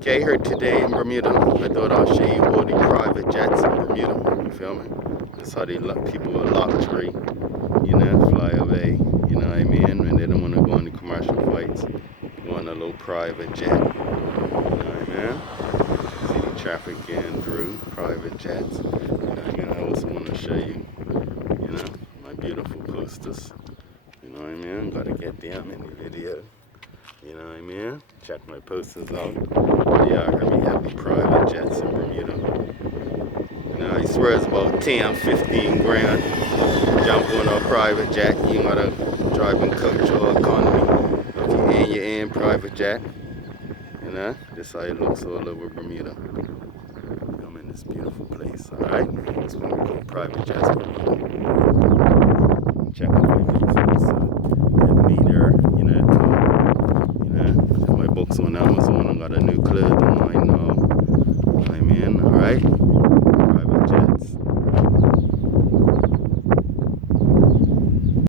Okay, here today in Bermuda. I thought I'll show you all the private jets in Bermuda. You feel me? That's how they let people with luxury, fly away. You know what I mean? When they don't want to go on the commercial flights, go on a little private jet. You know what I mean? See the traffic getting through private jets. You know what I mean? I also want to show you, my beautiful posters. You know what I mean? Gotta get them in the video. You know what I mean? Check my posters out. Yeah, we have the private jets in Bermuda. I swear it's about 10, 15 grand. Jump on a private jet. You gotta drive in coach or economy. If you're in private jet. This how it looks all over Bermuda. I'm in this beautiful place, alright? That's when we go private jets Bermuda. Check out my pictures. Have me there, top. My books on Amazon. I got a new club.